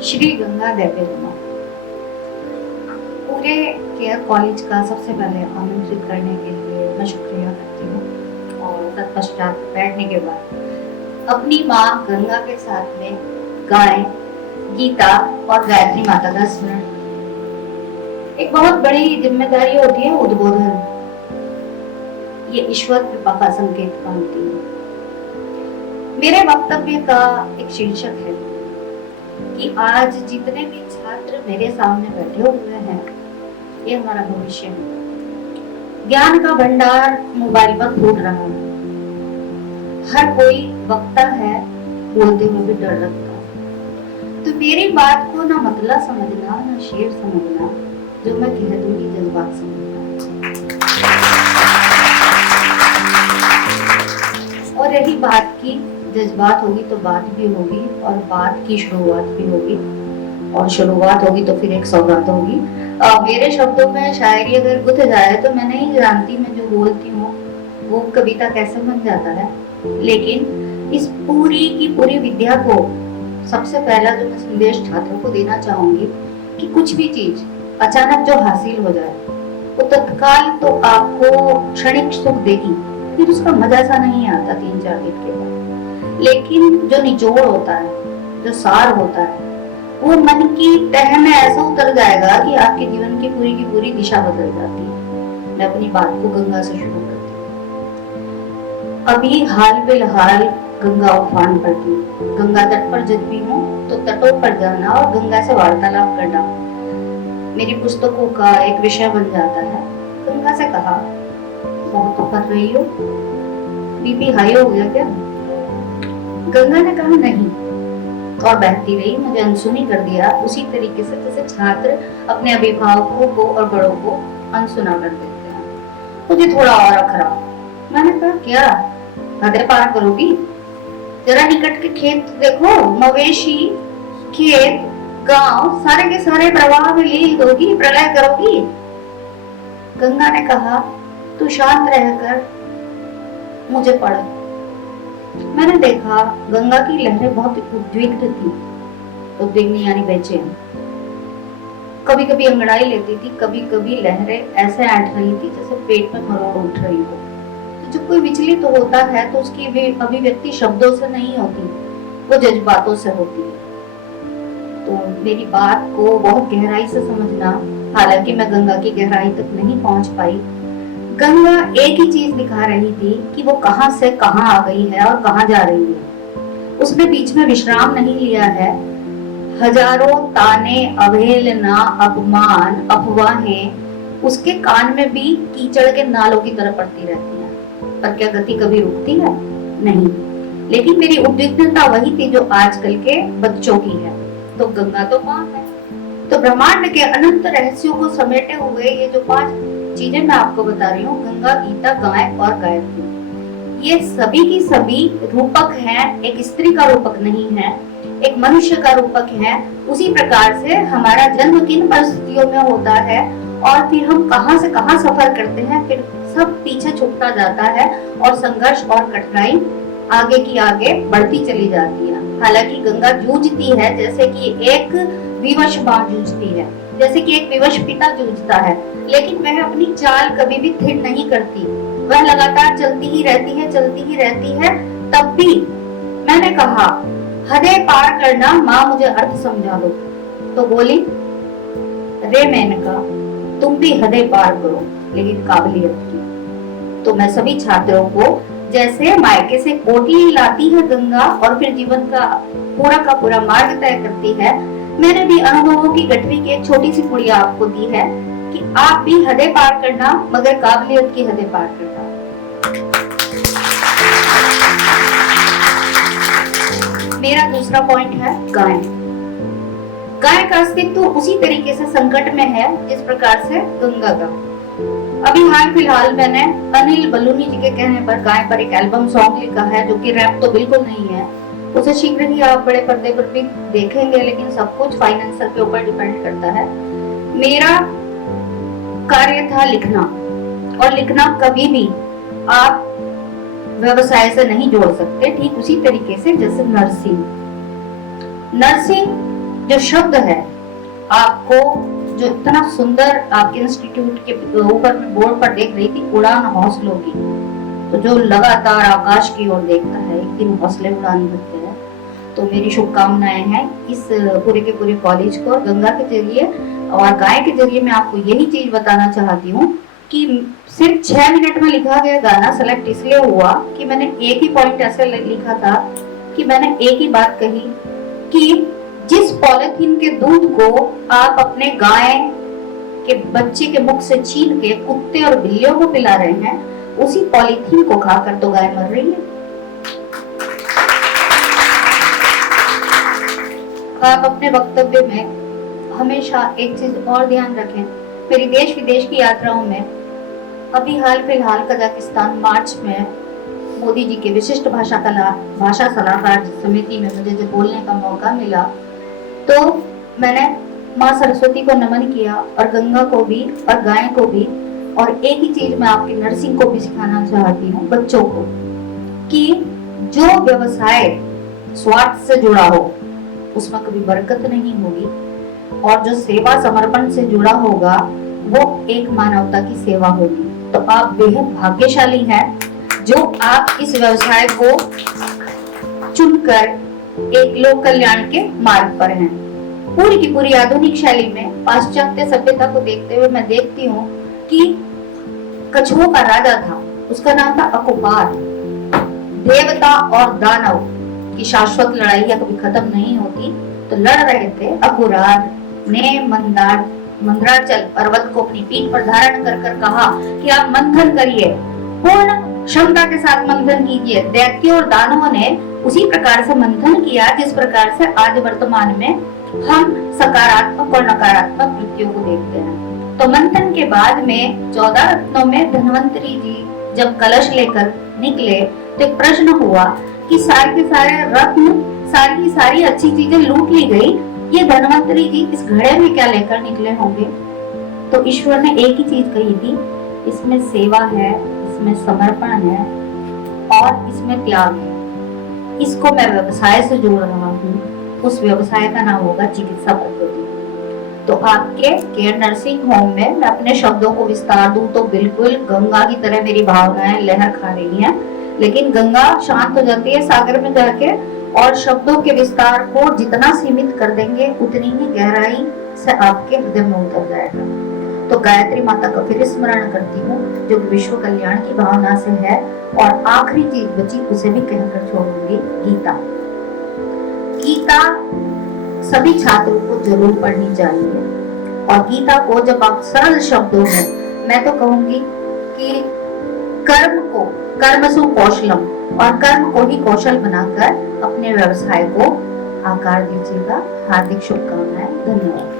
श्री गंगा देवी रमन पूरे care college का सबसे पहले आमंत्रित करने के लिए मैं शुक्रिया करती हूँ। और तत्पश्चात बैठने के बाद अपनी माँ गंगा के साथ में गाय गीता और गायत्री माता का स्मरण। एक बहुत बड़ी जिम्मेदारी होती है उद्बोधन। ये ईश्वर कृपा का संकेत मानती है। मेरे वक्तव्य का एक शीर्षक है कि आज जितने भी छात्र मेरे सामने बैठे हुए हैं, ये हमारा भविष्य है। ज्ञान का भंडार मोबाइल पर फूट रहा है। हर कोई वक्ता है, बोलते हुए भी डर लगता है। तो मेरी बात को ना मतला समझना, ना शेर समझना, जो मैं कह दूंगी जज्बात समझना। और रही बात की, जज्बात होगी तो बात भी होगी, और बात की शुरुआत भी होगी, और शुरुआत होगी तो फिर एक सौगात होगी। मेरे शब्दों में शायरी अगर गुथ जाए तो मैं नहीं जानती, मैं जो बोलती हूँ वो कविता कैसे बन जाता है। लेकिन इस पूरी की पूरी विद्या को सबसे पहला जो मैं संदेश छात्रों को देना चाहूंगी कि कुछ भी चीज अचानक जो हासिल हो जाए वो तत्काल तो आपको क्षणिक सुख देगी, फिर उसका मजा सा नहीं आता 3-4 दिन के बाद। लेकिन जो निचोड़ होता है, जो सार होता है, वो मन की तह में ऐसा उतर जाएगा कि आपके जीवन की पूरी दिशा बदल जाती है। मैं अपनी बात को गंगा से शुरू करती हूँ। अभी हाल फिलहाल गंगा उफान पर थी। गंगा तट पर जब भी हूँ तो तटों पर जाना और गंगा से वार्तालाप करना मेरी पुस्तकों का एक विषय बन जाता है। गंगा से कहा, बहुत तो कर रही हो, बीपी हाई हो गया क्या? गंगा ने कहा नहीं, और बहती रही। मुझे अनसुनी कर दिया, उसी तरीके से जैसे छात्र अपने अभिभावकों को और बड़ों को अनसुना कर देते हैं। मुझे थोड़ा और अखरा। मैंने कहा, क्या हदें पार करोगी? जरा निकट के खेत देखो, मवेशी, खेत, गांव सारे के सारे प्रवाह में लील दोगी, प्रलय करोगी? गंगा ने कहा, तू शांत रहकर मुझे पढ़। मैंने देखा गंगा की लहरें बहुत उद्विग्न थी। उद्विग्न यानी बेचैन। कभी कभी अंगड़ाई लेती थी, कभी कभी लहरें ऐसे ऐंठ रही थी जैसे पेट में मरोड़ उठ रही हो। तो जब कोई विचलित तो होता है तो उसकी अभिव्यक्ति शब्दों से नहीं होती, वो जज्बातों से होती है। तो मेरी बात को बहुत गहराई से समझना। हालांकि मैं गंगा की गहराई तक नहीं पहुंच पाई। गंगा एक ही चीज दिखा रही थी कि वो कहां से कहां आ गई है और कहां जा रही है। उसने बीच में विश्राम नहीं लिया है। हजारों ताने, अवहेलना, अपमान, अफवाहें उसके कान में भी कीचड़ के नालों की तरह पड़ती रहती हैं। पर क्या गति कभी रुकती है? नहीं। लेकिन मेरी उद्विग्नता वही थी जो आजकल के बच्चों की है। तो गंगा तो मां है। तो ब्रह्मांड के अनंत रहस्यों को समेटे हुए ये जो 5 चीजें मैं आपको बता रही हूँ, गंगा, गीता, गाय और गायत्री, ये सभी की सभी रूपक हैं। एक स्त्री का रूपक नहीं है, एक मनुष्य का रूपक है। उसी प्रकार से हमारा जन्म किन परिस्थितियों में होता है और फिर हम कहां से कहां सफर करते हैं, फिर सब पीछे छूटता जाता है और संघर्ष और कठिनाई आगे की आगे बढ़ती चली जाती है। हालांकि गंगा जूझती है जैसे कि एक विवश मां जूझती है, जैसे कि एक विवश पिता जूझता है, लेकिन वह अपनी चाल कभी भी थिर नहीं करती। वह लगातार चलती ही रहती है, चलती ही रहती है। तब भी मैंने कहा, हदें पार करना माँ, मुझे अर्थ समझा दो। तो बोली, रे मेनका, तुम भी हदें पार करो, लेकिन काबिलियत की। तो मैं सभी छात्रों को, जैसे मायके से कोटी लाती है गंगा और फिर जीवन का पूरा मार्ग तय करती है, मैंने भी अनुभवों की गठरी की एक छोटी सी पुड़िया आपको दी है कि आप भी हदें पार करना, मगर काबिलियत की हदें पार करना। मेरा दूसरा पॉइंट है गाय। गाय का अस्तित्व उसी तरीके से संकट में है जिस प्रकार से गंगा का। अभी हाल फिलहाल मैंने अनिल बलूनी जी के कहने पर गाय पर एक एल्बम सॉन्ग लिखा है, जो कि रैप तो बिल्कुल नहीं है। उसे शीघ्र ही आप बड़े पर्दे पर भी देखेंगे, लेकिन सब कुछ फाइनेंसर के ऊपर डिपेंड करता है। मेरा कार्य था लिखना, और लिखना कभी भी आप व्यवसाय से नहीं जोड़ सकते। ठीक उसी तरीके से जैसे नर्सिंग जो शब्द है आपको, जो इतना सुंदर आपके इंस्टीट्यूट के ऊपर में बोर्ड पर देख रही थी, उड़ान हौसलों की, तो जो लगातार आकाश की ओर देखता है एक दिन हौसले उड़ान भरते हैं। तो मेरी शुभकामनाएं हैं इस पूरे के पूरे कॉलेज को। गंगा के जरिए और गाय के जरिए मैं आपको यही चीज बताना चाहती हूँ कि सिर्फ 6 मिनट में लिखा गया गाना सेलेक्ट इसलिए हुआ कि मैंने एक ही पॉइंट ऐसे लिखा था कि मैंने एक ही बात कही कि जिस पॉलिथीन के दूध को आप अपने गाय के बच्चे के मुख से छीन के कुत्ते और बिल्लियों को पिला रहे हैं, उसी पॉलिथीन को खाकर तो गाय मर रही है। आप अपने वक्तव्य में हमेशा एक चीज और ध्यान रखें, मेरी देश विदेश की यात्राओं में अभी हाल फिलहाल कजाकिस्तान मार्च में मोदी जी के विशिष्ट भाषा सलाहकार समिति में मुझे जब बोलने का मौका मिला, तो मैंने माँ सरस्वती को नमन किया और गंगा को भी और गाय को भी, और एक ही चीज मैं आपकी नर्सिंग को भी सिखाना चाहती हूँ बच्चों को कि जो व्यवसाय स्वार्थ से जुड़ा हो उसमें कभी बरकत नहीं होगी, और जो सेवा समर्पण से जुड़ा होगा वो एक मानवता की सेवा होगी। तो आप बेहद भाग्यशाली हैं जो आप इस व्यवसाय को चुनकर एक लोक कल्याण के मार्ग पर हैं। पूरी की पूरी आधुनिक शैली में पाश्चात्य सभ्यता को देखते हुए मैं देखती हूँ कि कछुओं का राजा था, उसका नाम था अकुपार। देवता और दानव की शाश्वत लड़ाई है, कभी खत्म नहीं होती, तो लड़ रहे थे। अकुरार ने मंदराचल पर्वत को अपनी पीठ पर धारण कर कर कहा कि आप मंथन करिए, पूर्ण क्षमता के साथ मंथन कीजिए। दैत्यों और दानवों ने उसी प्रकार से मंथन किया जिस प्रकार से आज वर्तमान में हम सकारात्मक और नकारात्मक वृत्तियों को देखते हैं। तो मंथन के बाद में 14 रत्नों में धन्वंतरी जी जब कलश लेकर निकले तो एक प्रश्न हुआ कि सारे के सारे रत्न, सारी की सारी अच्छी चीजें लूट ली गई, ये धन्वंतरी जी इस घड़े में क्या लेकर निकले होंगे? तो ईश्वर ने एक ही चीज कही थी, इसमें सेवा है, इसमें समर्पण है और इसमें त्याग है। इसको मैं व्यवसाय से जोड़ रहा हूँ, उस व्यवसाय का नाम होगा चिकित्सा पद्धति। तो आपके केयर नर्सिंग होम में मैं अपने शब्दों को विस्तार दूं तो बिल्कुल गंगा की तरह मेरी भावनाएं लहर खा रही हैं, लेकिन गंगा शांत हो जाती है सागर में जाके, और शब्दों के विस्तार को जितना सीमित कर देंगे उतनी ही गहराई से आपके हृदय में उतर जाएगा। तो गायत्री माता का फिर स्मरण करती हूँ जो विश्व कल्याण की भावना से है, और आखिरी चीज बची उसे भी कहकर छोड़ूंगी, गीता। गीता सभी छात्रों को जरूर पढ़नी चाहिए, और गीता को जब आप सरल शब्दों में, मैं तो कहूंगी कि कर्मसु कौशलम, और कर्म को ही कौशल बनाकर अपने व्यवसाय को आकार दीजिएगा। हार्दिक शुभकामनाएं, धन्यवाद।